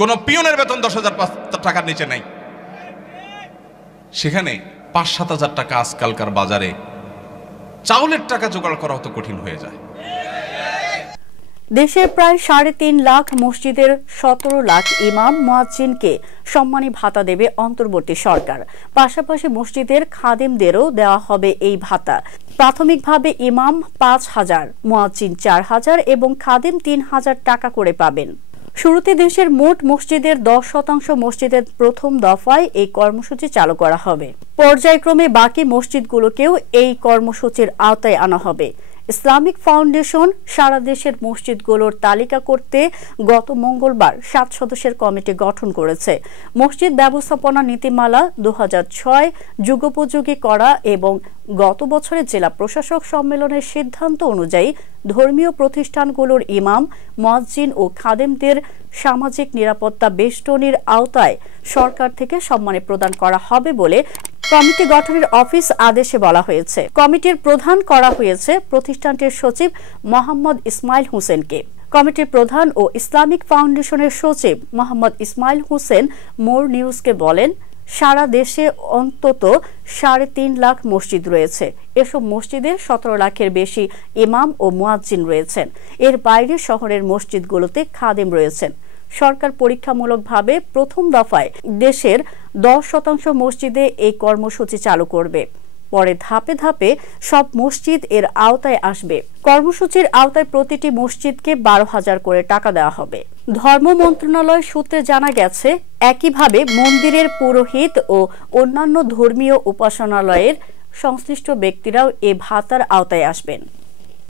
কোন পিয়নের বেতন 10,000 টাকার নিচে নাই। সেখানে 5-7 হাজার টাকা আজকালকার বাজারে চাউলের টাকা জোগাড় করা তো কঠিন হয়ে যায়। দেশের প্রায় 3.5 লাখ মসজিদের 17 লাখ ইমাম মুয়াজ্জিনকে সম্মানী ভাতা দেবে অন্তর্বর্তী সরকার। পাশাপাশি মসজিদের খাদেমদেরও দেওয়া হবে এই ভাতা। প্রাথমিকভাবে ইমাম 5,000, মুয়াজ্জিন 4,000 এবং খাদেম 3,000 টাকা করে পাবেন। শুরুতে দেশের মোট মসজিদের 10% মসজিদের প্রথম দফায় এই কর্মসূচি চালু করা হবে। পর্যায়ক্রমে বাকি মসজিদগুলোকেও এই কর্মসূচির আওতায় আনা হবে। ইসলামিক ফাউন্ডেশন সারা দেশের মসজিদগুলোর তালিকা করতে গত মঙ্গলবার 7 সদস্যের কমিটি গঠন করেছে। মসজিদ ব্যবস্থাপনা নীতিমালা 2006 যুগোপযোগী করা এবং গত বছরের জেলা প্রশাসক সম্মেলনের সিদ্ধান্ত অনুযায়ী ধর্মীয় প্রতিষ্ঠানগুলোর ইমাম, মুয়াজ্জিন ও খাদেমদের সামাজিক নিরাপত্তা বেষ্টনীর আওতায় সরকার থেকে সম্মানী প্রদান করা হবে বলে কমিটি গঠনের অফিস আদেশে বলা হয়েছে। কমিটির প্রধান করা হয়েছে প্রতিষ্ঠানটির সচিব মোহাম্মদ ইসমাইল হোসেনকে। কমিটির প্রধান ও ইসলামিক ফাউন্ডেশনের সচিব মোহাম্মদ ইসমাইল হোসেন মোর নিউজকে বলেন, সারা দেশে অন্তত 3.5 লাখ মসজিদ রয়েছে। এসব মসজিদে 17 লাখের বেশি ইমাম ও মুয়াজ্জিন রয়েছেন। এর বাইরে শহরের মসজিদগুলোতে খাদেম রয়েছেন। সরকার পরীক্ষামূলকভাবে প্রথম দফায় দেশের 10% মসজিদে এই কর্মসূচি চালু করবে। পরে ধাপে ধাপে সব মসজিদ এর আওতায় আসবে। কর্মসূচির আওতায় প্রতিটি মসজিদকে 12,000 করে টাকা দেওয়া হবে। ধর্ম মন্ত্রণালয় সূত্রে জানা গেছে, একইভাবে মন্দিরের পুরোহিত ও অন্যান্য ধর্মীয় উপাসনালয়ের সংশ্লিষ্ট ব্যক্তিরাও এ ভাতার আওতায় আসবেন।